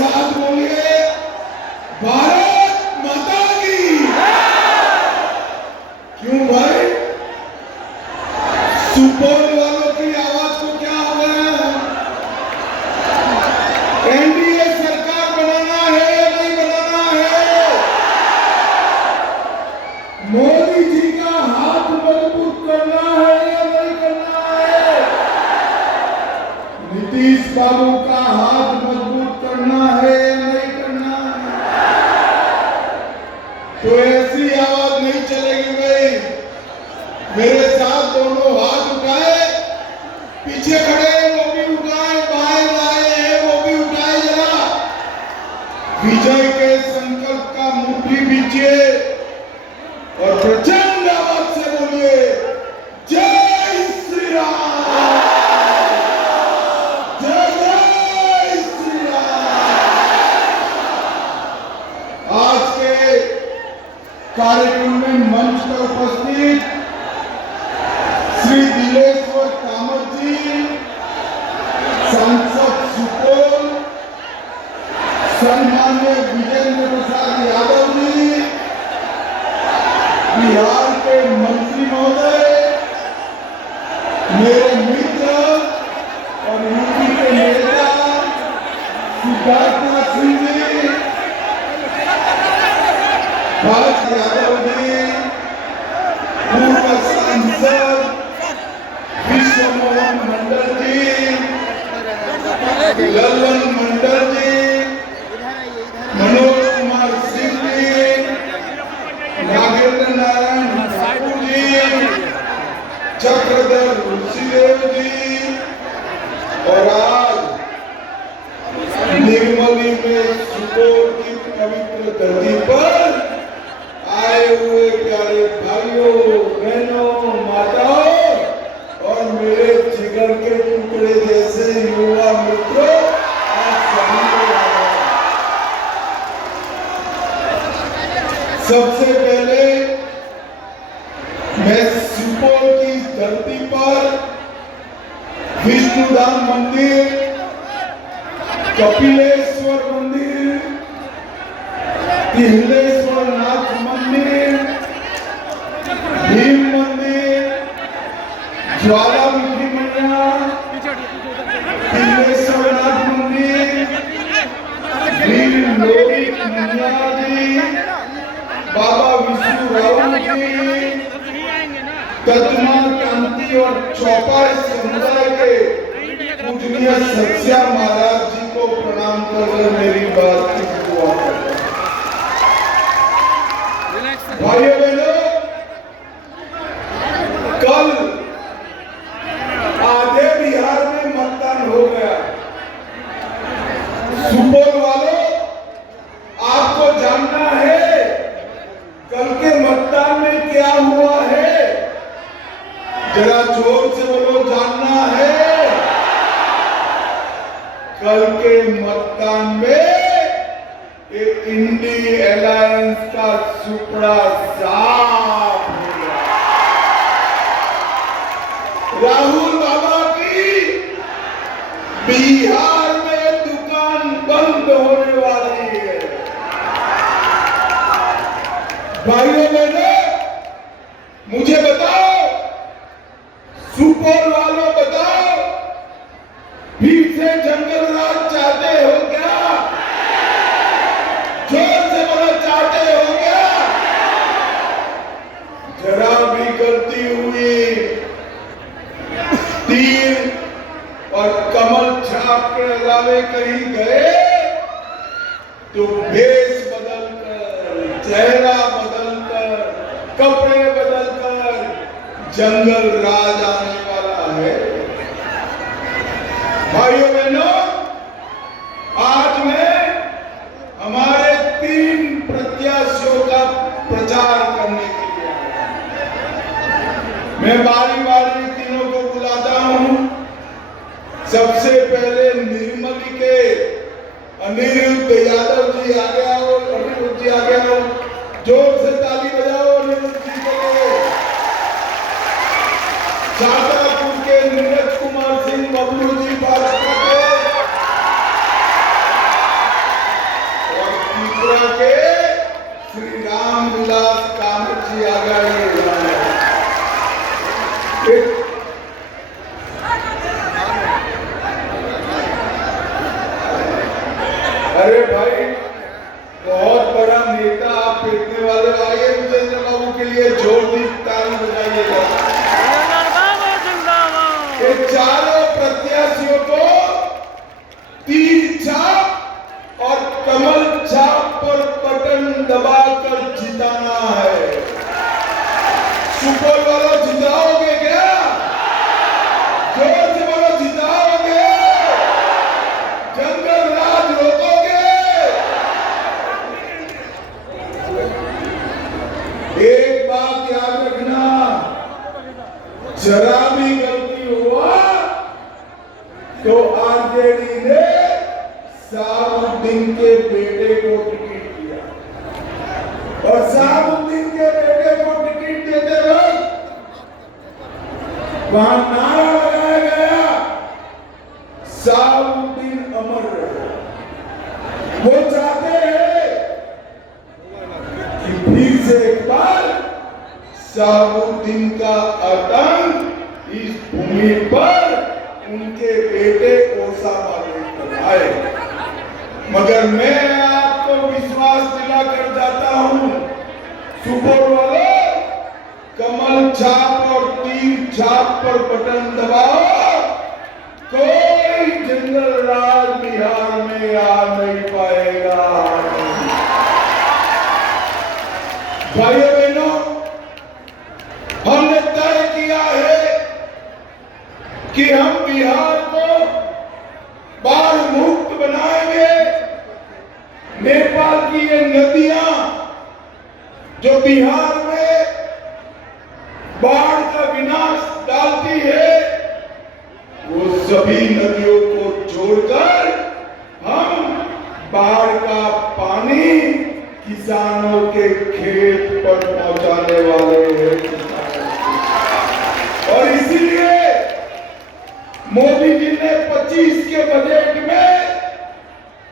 साथ बोलिए भारत माता की। क्यों भाई, सुपौल वालों की आवाज को क्या हो गया? एनडीए सरकार बनाना है या नहीं बनाना है? मोदी जी का हाथ मजबूत करना है या नहीं करना है? नीतीश बाबू का हाथ मजबूत करना है या नहीं करना है? तो ऐसी आवाज नहीं चलेगी भाई। मेरे साथ दोनों हाथ उठाए, पीछे खड़े वो भी उठाए, बाएं लाए हैं वो भी उठाए, जरा विजय के संकल्प का मुट्ठी बीचिए और प्रचंड आवाज से बोलिए जय श्री राम, जय जय श्री राम। आज के कार्यक्रम में मंच पर उपस्थित श्री दिलेश्वर कामत जी, सांसद सुपौल, सम्मान्य विजेंद्र प्रसाद यादव जी, बिहार के मंत्री महोदय, मेरे मित्र और यूपी के नेता सिद्धार्थ सिंह जी, भारत यादव जी, पूर्व सांसद विश्व मोहन मंडल जी, ललन मंडल जी, मनोज कुमार सिंह जी, नागेंद्र नारायण ठाकुर जी, चक्रधर ऋषिदेव जी, और आज निर्मली में सुपौल की पवित्र धरती पर आए हुए प्यारे भाइयों बहनों माताओं और मेरे जिगर के टुकड़े जैसे युवा मित्रों, आप सभी को सबसे पहले मैं सुपौल की धरती पर विष्णुधाम मंदिर, कपिलेश्वर मंदिर, तिहलेश्वर नाथ मंदिर, भीम मंदिर, ज्वालामुखी मैया, तिहलेश्वर नाथ मंदिर, भीम लोरी मैया जी, बाबा विष्णुराव जी, कदमा कांति और चौपाई समुदाय के पूजनीय सत्या महाराज जी को प्रणाम कर मेरी बात की दुआ करता हूं। भाइयों बहनों, कल आधे बिहार में मतदान हो गया। सुपौल वालों, आपको जानना है कल के मतदान में क्या हुआ है? जरा जोर से बोलो, जानना है? कल के मतदान में इंडी अलायंस का सुपड़ा साफ हो गया। राहुल बाबा की बिहार में दुकान बंद होने वाली है। भाइयों बहनों, मुझे बताओ, सुपौल वालों बताओ, फिर से जंगल राज चाहते हो क्या? जोर से बोलो, चाहते हो क्या? जरा भी गलती हुई, तीर और कमल छाप के अलावे कहीं गए तो भेष बदलकर, चेहरा बदलकर, कपड़े बदलकर जंगल राज आने वाला है। भाइयों बहनों, आज मैं हमारे 3 प्रत्याशियों का प्रचार करने के लिए आया। मैं बारी बारी तीनों को बुलाता हूं। सबसे पहले निर्मली के अनिरुद्ध यादव जी आगे आओ, अनिरुद्ध जी आगे आओ, जोर से ताली बजाओ अनिरुद्ध जी के लिए। शाहजहांपुर के नीरज कुमार सिंह बबलू जी, भाजपा के। श्री रामविलास कामत जी आ गए। अरे भाई, बहुत बड़ा नेता आप फेंकने वाले आइए विजेंद्र बाबू के लिए जोरदार ताली बजाइएगा। ये चारों प्रत्याशियों को तीर छाप और कमल छाप पर बटन दबाकर जिताना है। सुपौल वालों, जिताओगे क्या? जोर से बोलो, जिताओगे? जंगल राज रोकोगे? एक बात याद रखना, जरा भी गलती हुआ तो आरजेडी ने साबुद्दीन के बेटे को टिकट दिया और साबुद्दीन के बेटे को टिकट देते वक्त वहां नारा लगाया गया, साबुद्दीन अमर रहे। वो चाहते हैं कि फिर से एक बार साबुद्दीन का आतंक इस भूमि पर उनके बेटे ओसामा पर आए। मगर मैं आपको विश्वास दिलाकर जाता हूं, सुपौल वाले, कमल छाप और तीर छाप पर बटन दबाओ, कोई जंगल राज बिहार में आ नहीं पाएगा। भाइयों बहनों, हमने तय किया है कि हम बिहार को बाढ़ मुक्त बनाएंगे। नेपाल की ये नदियां जो बिहार में बाढ़ का विनाश डालती है, वो सभी नदियों को जोड़कर हम बाढ़ का पानी किसानों के खेत पर पहुंचाने वाले हैं। और इसीलिए मोदी जी ने 25 के बजट में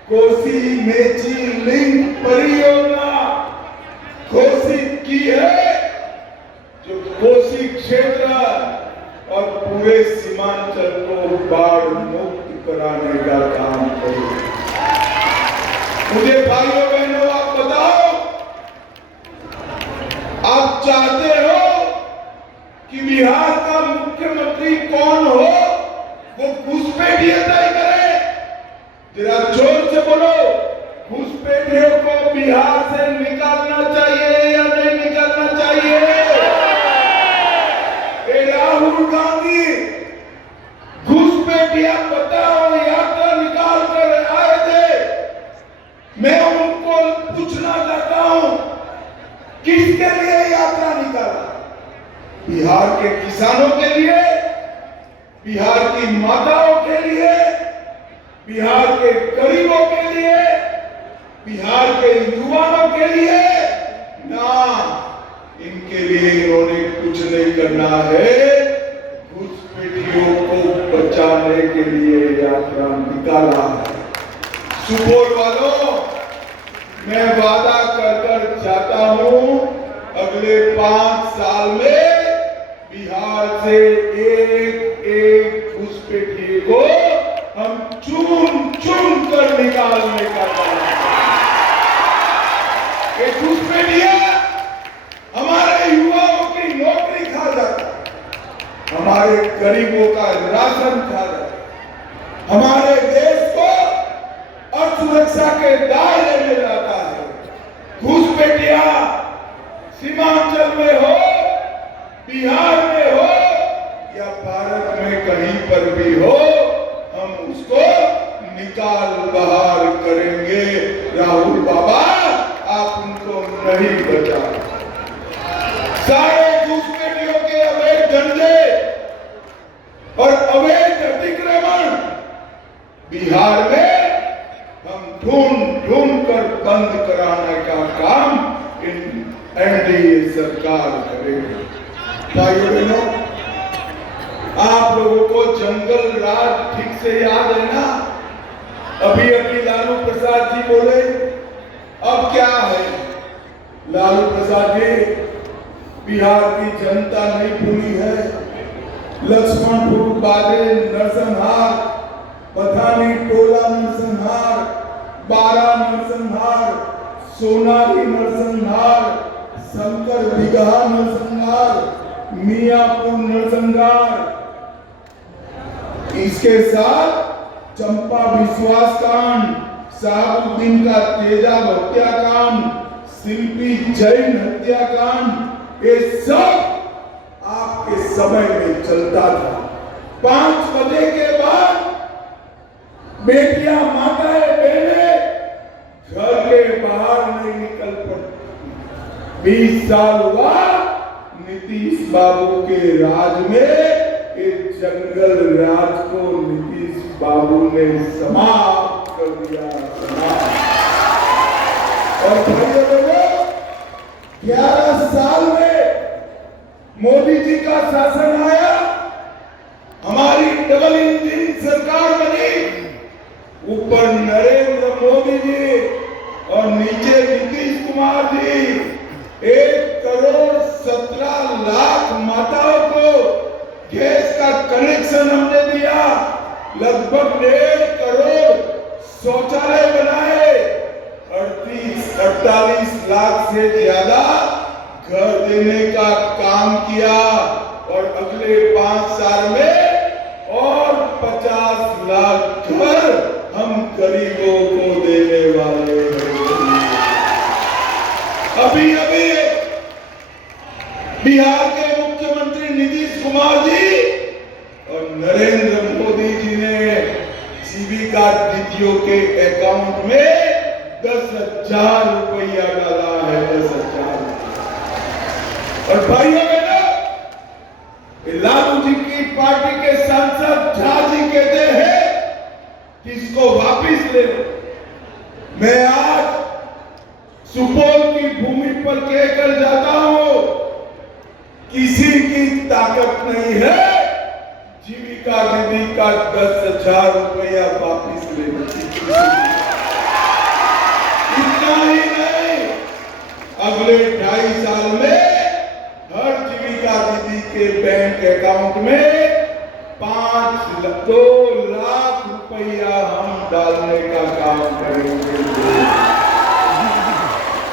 कोसी मेची लिंक परियोजना घोषित की है, जो कोसी क्षेत्र और पूरे सीमांचल को बाढ़ मुक्त कराने का काम करेगी। मुझे भाइयों बहनों, आप बताओ, आप चाहते हो कि बिहार का मुख्यमंत्री कौन हो, वो घुसपैठिया तय करे? जरा जोर से बोलो, घुसपैठियों को बिहार से निकालना चाहिए या नहीं निकालना चाहिए? राहुल गांधी घुसपैठिया बताओ यात्रा निकाल कर आए थे। मैं उनको पूछना चाहता हूं, किसके लिए यात्रा निकाला? बिहार के किसानों के लिए, बिहार की माताओं के लिए, बिहार के गरीबों के लिए, बिहार के युवाओं के लिए? ना, इनके लिए इन्होंने कुछ नहीं करना है। घुसपैठियों को बचाने के लिए यात्रा निकाला है। सुपौल वालों, मैं वादा कर जाता हूं, अगले 5 साल में बिहार से एक एक घुसपैठिए को हम चुन चुन कर निकालने का काम करेंगे। ये घुसपैठिया हमारे युवाओं की नौकरी खा जाता है, हमारे गरीबों का राशन खा जाता है, हमारे देश को असुरक्षा के दायरे में लाता है। घुसपैठिया सीमांचल में हो, बिहार में हो या भारत में कहीं पर भी हो, हम उसको निकाल बाहर करेंगे। राहुल बाबा, आप उनको नहीं बचा। सारे घुसपैठियों के अवैध धंधे और अवैध अतिक्रमण बिहार में हम ढूंढ ढूंढ कर बंद कराने का काम एनडीए सरकार करेगी। भाइयों बहनों, आप लोगों को जंगल राज ठीक से याद है ना? अभी अभी लालू प्रसाद जी बोले, अब क्या है? लालू प्रसाद जी, बिहार की जनता नहीं भूली है। लक्ष्मणपुर बादे नरसंहार, पठानी टोला नरसंहार, बारा नरसंहार, सोनारी नरसंहार, शंकर बिगहा नरसंहार, मियापुर नरसंहार, इसके साथ चंपा विश्वास कांड, साबुद्दीन का तेजाब हत्याकांड, शिल्पी जैन हत्याकांड, ये सब आपके समय में चलता था। 5 बजे के बाद बेटियां, माताएं, बहनें घर के बाहर नहीं निकल पड़ती। 20 साल हुआ नीतीश बाबू के राज में, इस जंगल राज को नीतीश बाबू ने समाप्त कर दिया। और भाइयों लोगों, 11 साल में मोदी जी का शासन आया, हमारी डबल इंजन सरकार बनी। ऊपर नरेंद्र मोदी जी और नीचे नीतीश कुमार जी 1 करोड़ 17 लाख माताओं को गैस का कनेक्शन हमने दिया। लगभग 1.5 करोड़ शौचालय बनाए। 48 लाख से ज्यादा घर देने का काम किया। और अगले 5 साल में और 50 लाख घर हम गरीबों को देने वाले हैं। अभी अभी बिहार के मुख्यमंत्री नीतीश कुमार जी और नरेंद्र मोदी जी ने जीविका दीदियों के अकाउंट में 10,000 रुपया डाला है। 10,000। और भाइयों बहनों, लालू जी की पार्टी के सांसद झा जी कहते हैं कि इसको वापिस ले लो। मैं आज सुपौल की भूमि पर कहकर जाता हूं, किसी की ताकत नहीं है जीविका दीदी का 10,000 रुपया वापिस लेने की। इतना ही नहीं, अगले 2.5 साल में हर जीविका दीदी के बैंक अकाउंट में 2 लाख रुपया हम डालने का काम करेंगे।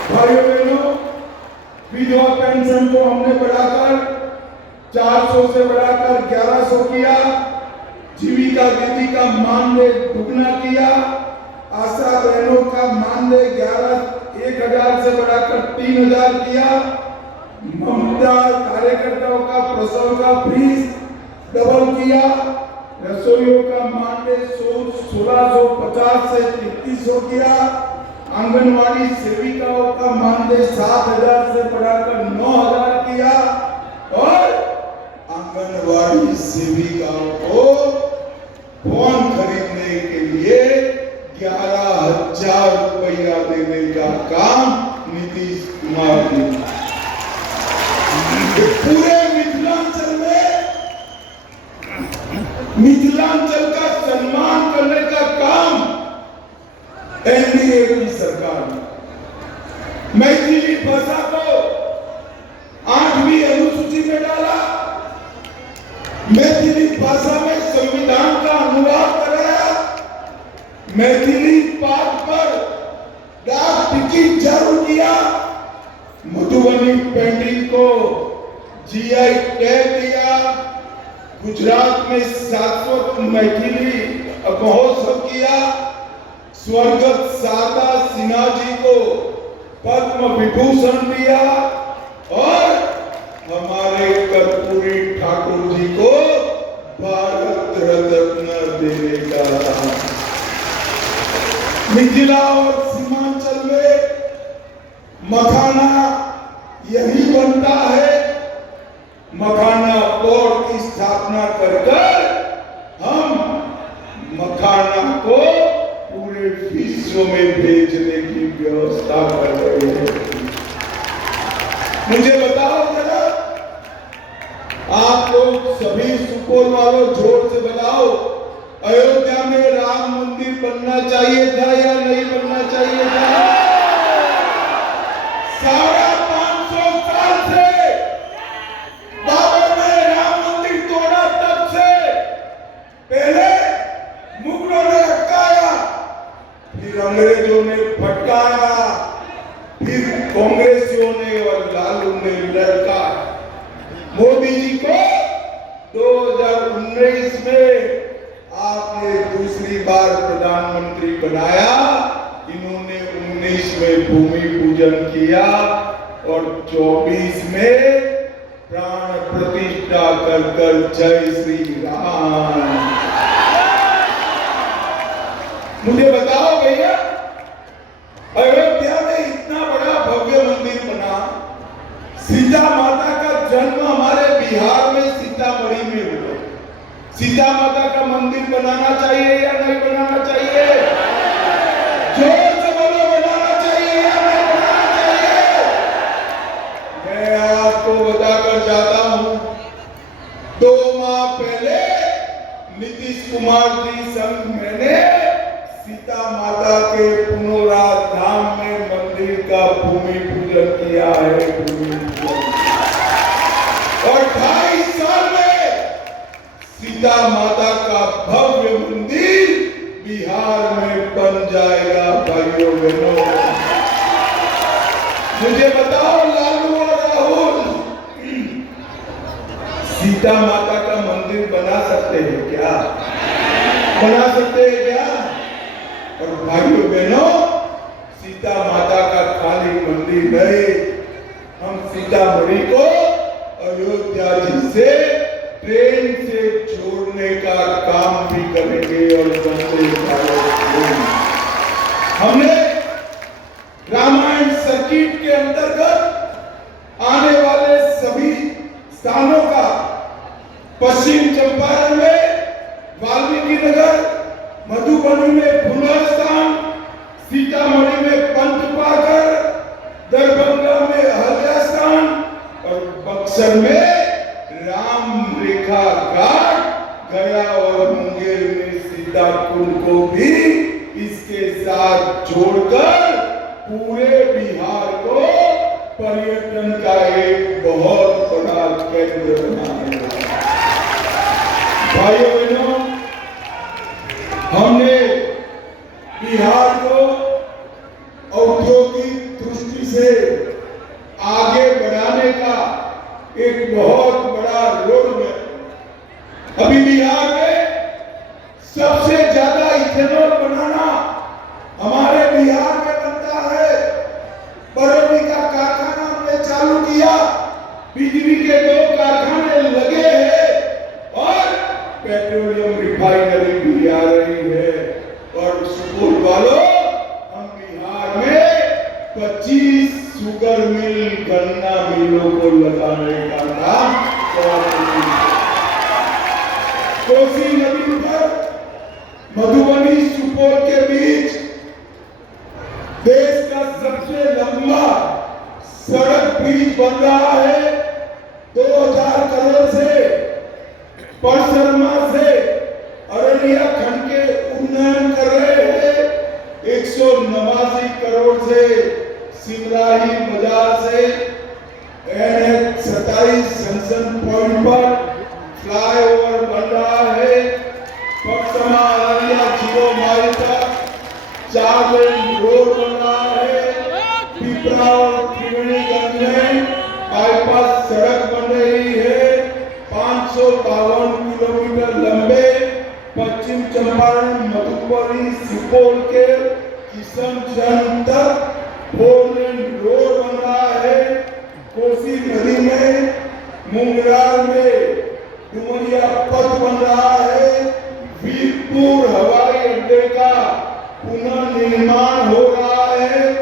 भाइयों बहनों, विधवा पेंशन को हमने बढ़ाकर 400 से बढ़ाकर 1100 किया। जीविका दीदी का मानदेय दुगना किया। आशा बहनों का मानदेय 1,000 से बढ़ाकर 3,000 किया। ममता कार्यकर्ताओं का प्रसव का फीस डबल किया। रसोइयों का मानदेय 1650 से 3300 किया। आंगनवाड़ी सेविकाओं का मानदेय 7,000 से बढ़ाकर 9,000 किया। और आंगनवाड़ी सेविकाओं को फोन खरीदने के लिए 11,000 रुपया देने का काम नीतीश कुमार ने। पूरे मिथिलांचल का सम्मान करने का काम एनडीए की सरकार ने मैथिली भाषा को 8वीं अनुसूची में डाला। मैथिली भाषा में संविधान का अनुवाद कराया। मैथिली पाठ पर डाक टिकट जारी किया। मधुबनी पेंटिंग को जीआई टैग दिया। गुजरात में शाश्वत मैथिली महोत्सव किया। स्वर्गत शारदा सिन्हा जी को पद्म विभूषण दिया। और हमारे कर्पूरी ठाकुर जी को भारत रत्न देने का रहा। मिथिला और सीमांचल में मखाना यही बनता है। मखाना बोर्ड की स्थापना कर हम मखाना को पूरे विश्व में भेजने की व्यवस्था कर रहे हैं। मुझे बताओ जरा, आप लोग सभी सुपौल वालों जोर से बताओ, अयोध्या में राम मंदिर बनना चाहिए था या नहीं बनना चाहिए था? सारा बनाया, फिर कांग्रेसियों ने और लालू ने लड़का मोदी जी को 2019 में आपने दूसरी बार प्रधानमंत्री बनाया। इन्होंने 19 में भूमि पूजन किया और 24 में प्राण प्रतिष्ठा कर कर जय श्री राम। मुझे बताओ भैया, अयोध्या में इतना बड़ा भव्य मंदिर बना, सीता माता का जन्म हमारे बिहार में सीतामढ़ी में हुआ। सीता माता का मंदिर बनाना चाहिए या नहीं बनाना चाहिए? जोर से बोलो, बनाना चाहिए या नहीं बनाना चाहिए? मैं आपको बताकर जाता हूं, 2 माह पहले नीतीश कुमार जी संग मैंने सीता माता के पुनौराध धाम में मंदिर का भूमि पूजन किया है। और 2.5 साल में सीता माता का भव्य मंदिर बिहार में बन जाएगा। भाइयों बहनों, मुझे बताओ लालू और राहुल, सीता माता का मंदिर बना सकते हैं क्या? बना सकते हैं क्या? और भाइयों बहनों, सीता माता का खाली मंदिर नहीं, हम सीतामढ़ी को अयोध्या जी से ट्रेन से जोड़ने का काम भी करेंगे। और वंदे भारत हमने रामायण सर्किट के अंतर्गत आने वाले सभी स्थानों का पश्चिम चंपारण में वाल्मीकि नगर, मधुबनी में फुलर स्थान, सीतामढ़ी में पंचपाकर, दरभंगा में अहल्या स्थान और बक्सर में राम रेखा घाट, गया और मुंगेर में सीता कुंड को भी इसके साथ जोड़कर पूरे बिहार को पर्यटन का एक बहुत बड़ा केंद्र बनाने वाला। भाइयों बहनों, हमने बिहार को औद्योगिक दृष्टि से आगे बढ़ाने का एक बहुत बड़ा रोड मैप। अभी बिहार में सबसे ज्यादा इथेनॉल बनाना हमारे बिहार में बनता है। बरौनी का कारखाना हमने चालू किया, बिजली के 2 कारखाने लगे हैं और पेट्रोलियम रिफाइनरी भी आ रही है। और सुपुर वालों, हम बिहार में 25 शुगर मिल, गन्ना मिलों को लगाने का काम कोसी नदी पर मधुबनी सुपौल के बीच देश का सबसे लंबा सड़क ब्रिज बन रहा है। 2000 करोड़ से परसरमा से अररिया खंड के उन्नयन कर रहे हैं। 189 करोड़ से सिमराही बाजार से NH 27 जंक्शन पॉइंट पर फ्लाईओवर बन रहा है। पक्समा अररिया 0 माइल तक 4 लेन रोड बन रहा है। पिपरा और त्रिवेणीगंज में बाईपास सड़क बन रही है। 552 किलोमीटर लंबे पश्चिम चंपारण, मधुबनी, सुपौल के किशनगंज तक 4 लेन रोड बन रहा है। कोसी नदी में मुंगरार में डुमरिया पथ बन रहा है। वीरपुर हवाई अड्डे का पुनर्निर्माण हो रहा है।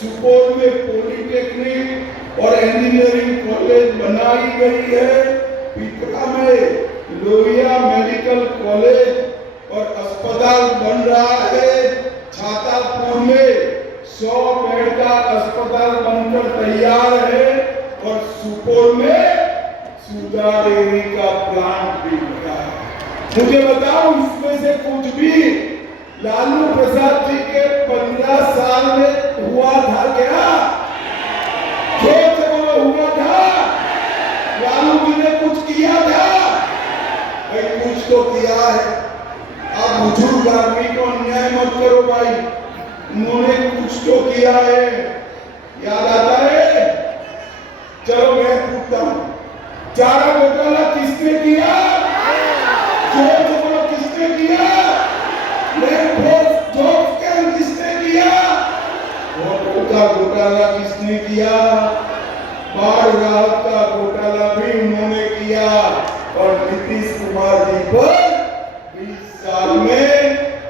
सुपौल में पॉलिटेक्निक और इंजीनियरिंग कॉलेज बनाई गई है। पिपरा में लोहिया मेडिकल कॉलेज और अस्पताल बन रहा है। छातापुर में 100 बेड का अस्पताल बनकर तैयार है और सुपौल में सुधा डेयरी का प्लांट भी बना है। मुझे बताओ, इसमें से कुछ भी लालू प्रसाद जी के 15 साल में हुआ था क्या? जोर से बोलो, हुआ था? लालू जी ने कुछ किया था? भाई कुछ तो किया है। आप बुजुर्ग आदमी को अन्याय मत करो भाई, उन्होंने कुछ किसको किया है? याद आता है? चलो मैं पूछता हूं, चारा घोटाला किसने किया? जो किसने किया? किसने किया? वोटों का घोटाला किसने किया? बाढ़ राहत का घोटाला भी उन्होंने किया। और नीतीश कुमार जी पर 20 साल में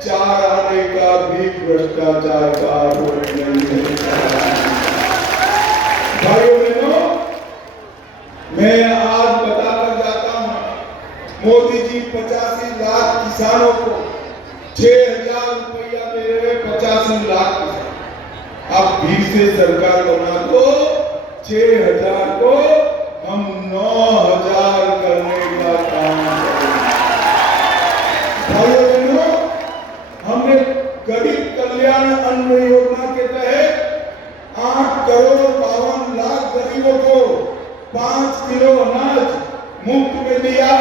4 आने का भी भ्रष्टाचार का आरोप नहीं है। भाइयों बहनों, मैं आज बताकर जाता हूं, मोदी जी 85 लाख किसानों को 6,000 रुपया दे रहे, 85 लाख किसान। अब फिर से सरकार बना दो, 6,000 को हम 9,000 करने का काम करेंगे। भाइयों बहनों, हमने गरीब कल्याण अन्न योजना के तहत 8 करोड़ 52 लाख गरीबों को 5 किलो अनाज मुफ्त में दिया।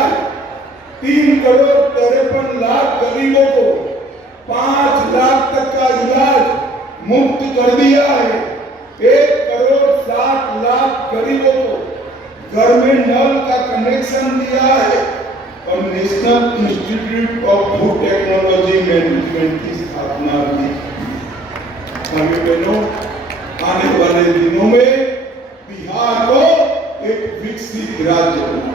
3 करोड़ 53 लाख गरीबों को 5 लाख तक का इलाज मुफ्त कर दिया है। 1 करोड़ 60 लाख गरीबों को घर में नल का कनेक्शन दिया है। और national institute of food technology management की स्थापना की। भाइयों बहनों, आने वाले दिनों में बिहार को एक विकसित राज्य बना।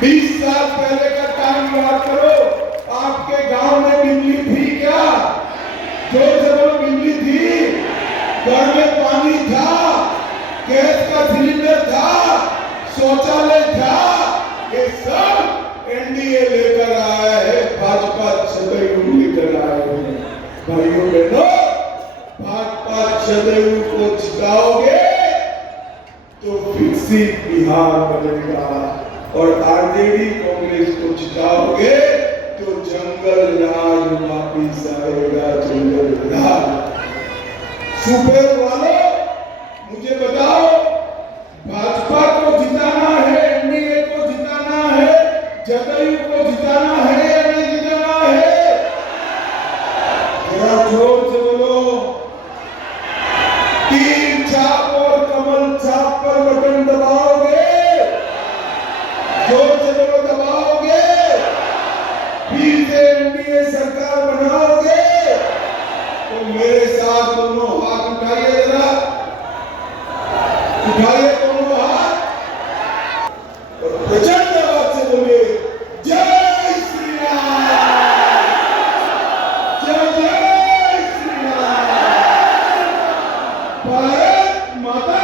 20 साल पहले का टाइम याद करो, आपके गांव में बिजली थी क्या? जोर से बोलो, बिजली थी? घर में पानी था? गैस का सिलेंडर था? शौचालय था? ये सब एनडीए लेकर आया है, भाजपा छदयू लेकर आए हैं। भाइयों बहनों, भाजपा छदयू को जिताओगे तो विकसित बिहार बनेगा, और आरजेडी कांग्रेस को जिताओगे तो जंगल राज वापिस आएगा। जंगल राज। सुपर वालों, मुझे बताओ, भाजपा को जिताना है, एनडीए को जिताना है, जदयू को जिताना है या नहीं जिताना है? जरा जोर से बोलो। तीर छाप और कमल छाप पर बटन दबाओगे? जोर से बोलो, दबाओगे? फिर से एनडीए सरकार बनाओगे? तो मेरे साथ दोनों हाथ उठाइए, जरा उठाइए दोनों हाथ और प्रचंड आवाज से बोलिए, जय श्री राम, जय जय श्री राम, भारत माता